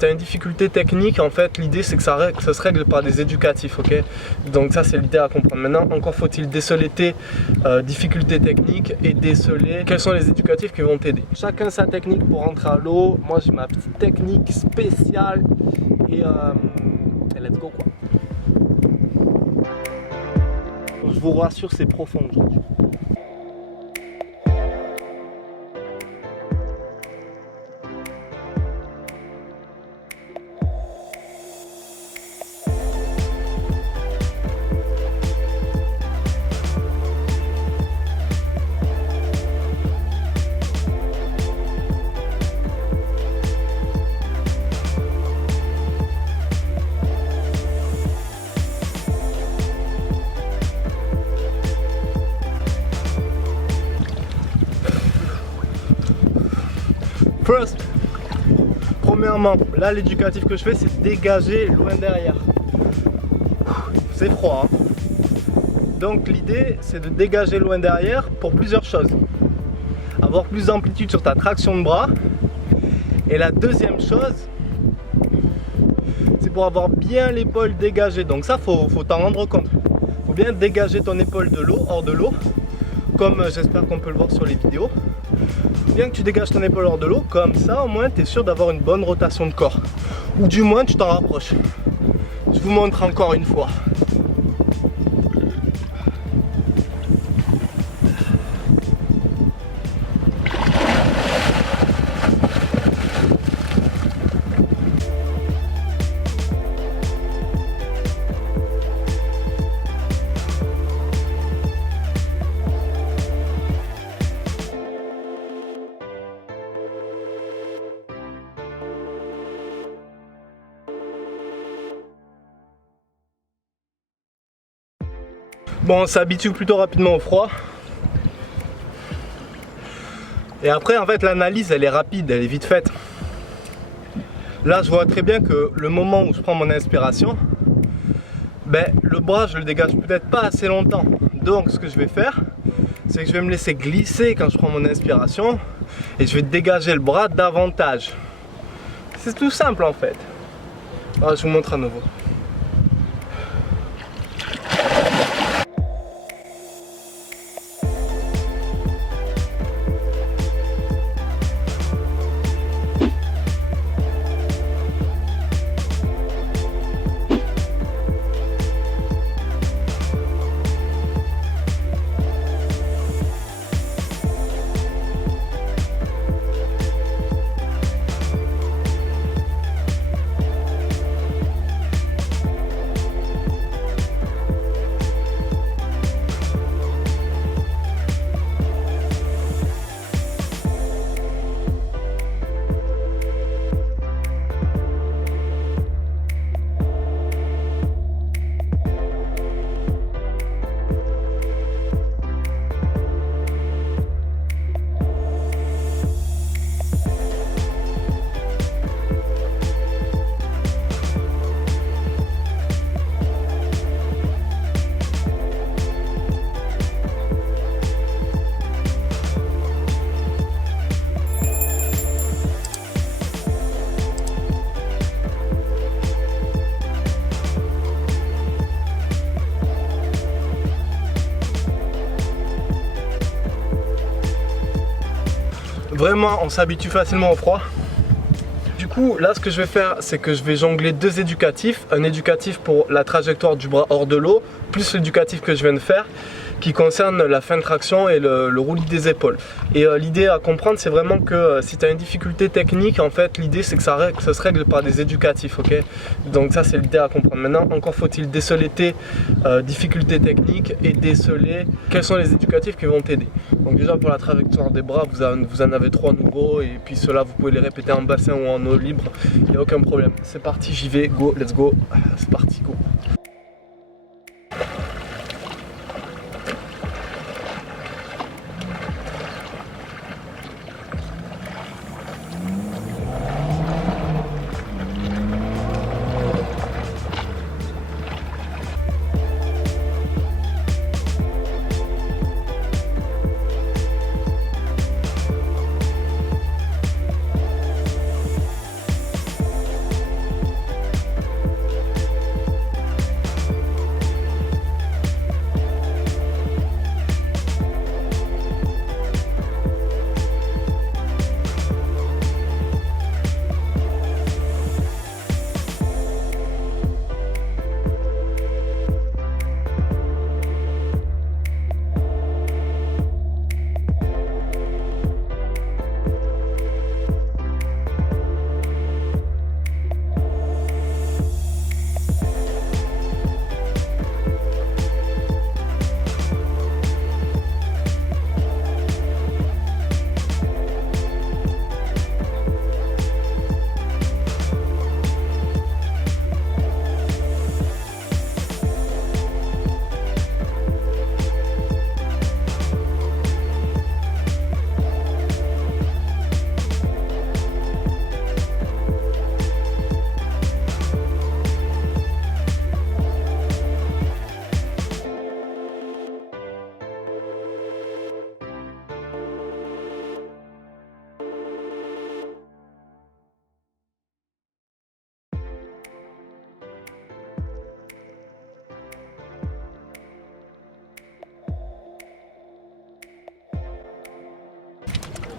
tu as une difficulté technique, en fait, l'idée c'est que ça se règle par des éducatifs, ok? Donc ça c'est l'idée à comprendre. Maintenant, encore faut-il déceler tes difficultés techniques et déceler quels sont les éducatifs qui vont t'aider. Chacun sa technique pour rentrer à l'eau. Moi j'ai ma petite technique spéciale et let's go quoi. Je vous rassure, c'est profond aujourd'hui. Premièrement, là l'éducatif que je fais c'est dégager loin derrière. C'est froid hein. Donc l'idée c'est de dégager loin derrière pour plusieurs choses. Avoir plus d'amplitude sur ta traction de bras. Et la deuxième chose, c'est pour avoir bien l'épaule dégagée. Donc ça faut t'en rendre compte. Faut bien dégager ton épaule de l'eau, hors de l'eau. Comme j'espère qu'on peut le voir sur les vidéos. Bien que tu dégages ton épaule hors de l'eau, comme ça au moins tu es sûr d'avoir une bonne rotation de corps. Ou du moins tu t'en rapproches. Je vous montre encore une fois. Bon, on s'habitue plutôt rapidement au froid. Et après, en fait, l'analyse, elle est rapide, elle est vite faite. Là, je vois très bien que le moment où je prends mon inspiration, ben, le bras, je le dégage peut-être pas assez longtemps. Donc, ce que je vais faire, c'est que je vais me laisser glisser quand je prends mon inspiration et je vais dégager le bras davantage. C'est tout simple, en fait. Alors, je vous montre à nouveau. Vraiment, on s'habitue facilement au froid. Du coup, là, ce que je vais faire, c'est que je vais jongler deux éducatifs. Un éducatif pour la trajectoire du bras hors de l'eau, plus l'éducatif que je viens de faire, qui concerne la fin de traction et le roulis des épaules. Et l'idée à comprendre, c'est vraiment que si tu as une difficulté technique, en fait, l'idée c'est que ça se règle par des éducatifs, ok? Donc ça, c'est l'idée à comprendre. Maintenant, encore faut-il déceler tes difficultés techniques et déceler quels sont les éducatifs qui vont t'aider. Donc déjà, pour la trajectoire des bras, vous en avez 3 nouveaux, et puis ceux-là, vous pouvez les répéter en bassin ou en eau libre, il n'y a aucun problème. C'est parti, j'y vais, go, let's go, c'est parti, go.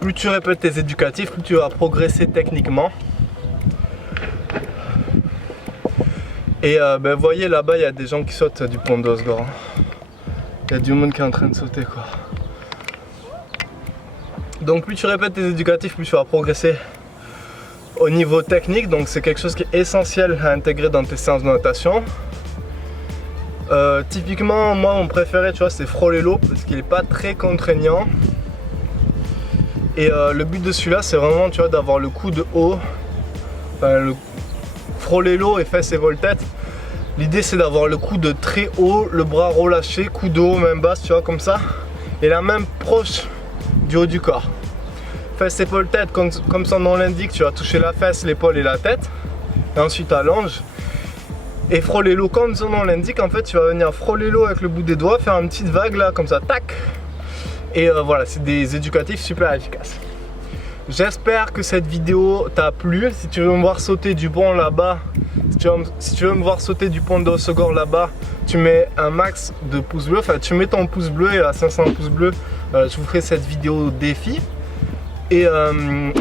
plus tu répètes tes éducatifs, plus tu vas progresser techniquement. Et ben, voyez là-bas, il y a des gens qui sautent du pont d'Osgore. Il y a du monde qui est en train de sauter quoi. Donc plus tu répètes tes éducatifs, plus tu vas progresser au niveau technique. Donc c'est quelque chose qui est essentiel à intégrer dans tes séances de natation. Typiquement, moi mon préféré, tu vois, c'est frôler l'eau parce qu'il n'est pas très contraignant. Et le but de celui-là, c'est vraiment, tu vois, d'avoir le coude haut, frôler l'eau et fesses et vol-tête. L'idée, c'est d'avoir le coude très haut, le bras relâché, coude haut, main basse, tu vois, comme ça, et la main proche du haut du corps. Fesses, épaule, tête, comme son nom l'indique, tu vas toucher la fesse, l'épaule et la tête, et ensuite allonge. Et frôler l'eau comme son nom l'indique, en fait tu vas venir frôler l'eau avec le bout des doigts, faire une petite vague là comme ça, tac. Et voilà, c'est des éducatifs super efficaces. J'espère que cette vidéo t'a plu. Si tu veux me voir sauter du pont là-bas, si tu veux me voir sauter du pont d'Osgore là-bas, tu mets un max de pouces bleus, enfin tu mets ton pouce bleu et à 500 pouces bleus, je vous ferai cette vidéo défi. Et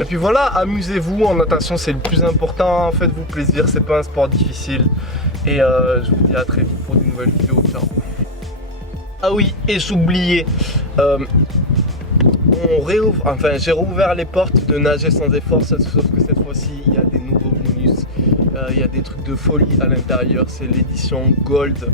puis voilà, amusez-vous en natation, c'est le plus important, faites-vous plaisir, c'est pas un sport difficile. Et je vous dis à très vite pour de nouvelles vidéos. Ciao. Ah oui, et j'oubliais, j'ai rouvert les portes de Nager sans effort, sauf que cette fois-ci il y a des nouveaux bonus, il y a des trucs de folie à l'intérieur, c'est l'édition Gold.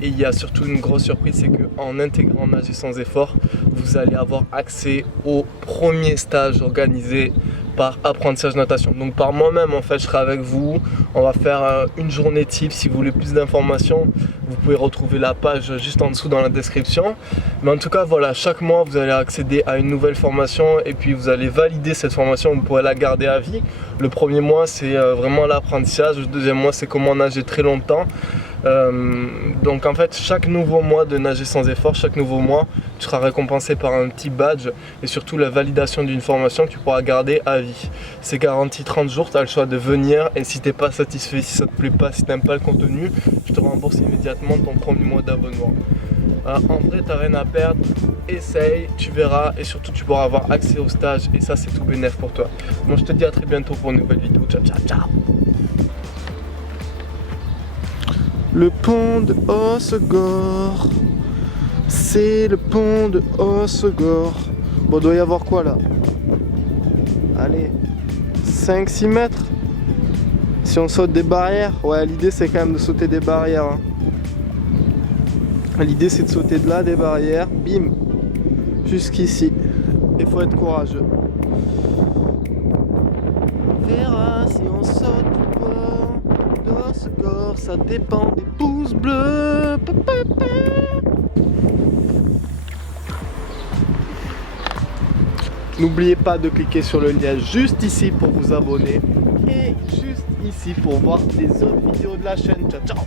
Et il y a surtout une grosse surprise, c'est qu'en intégrant Nager sans effort, vous allez avoir accès au premier stage organisé par Apprentissage Natation. Donc par moi-même, en fait, je serai avec vous. On va faire une journée type. Si vous voulez plus d'informations, vous pouvez retrouver la page juste en dessous dans la description. Mais en tout cas, voilà, chaque mois, vous allez accéder à une nouvelle formation et puis vous allez valider cette formation. Vous pourrez la garder à vie. Le premier mois, c'est vraiment l'apprentissage. Le deuxième mois, c'est comment nager très longtemps. Donc en fait, chaque nouveau mois de Nager sans effort, chaque nouveau mois, tu seras récompensé par un petit badge et surtout la validation d'une formation que tu pourras garder à vie. C'est garanti 30 jours, tu as le choix de venir et si tu n'es pas satisfait, si ça te plaît pas, si tu n'aimes pas le contenu, je te rembourse immédiatement ton premier mois d'abonnement. En vrai, tu n'as rien à perdre, essaye, tu verras et surtout tu pourras avoir accès au stage et ça c'est tout bénéf pour toi. Moi je te dis à très bientôt pour une nouvelle vidéo, ciao ciao ciao. Le pont de Osgore, c'est le pont de Osgore. Bon, doit y avoir quoi là? Allez, 5-6 mètres. Si on saute des barrières, ouais, l'idée c'est quand même de sauter des barrières. Hein. L'idée c'est de sauter de là des barrières, bim, jusqu'ici. Il faut être courageux. On verra si on saute ou pas. D'Osgore, ça dépend des pouces bleus. N'oubliez pas de cliquer sur le lien juste ici pour vous abonner et juste ici pour voir les autres vidéos de la chaîne. Ciao ciao.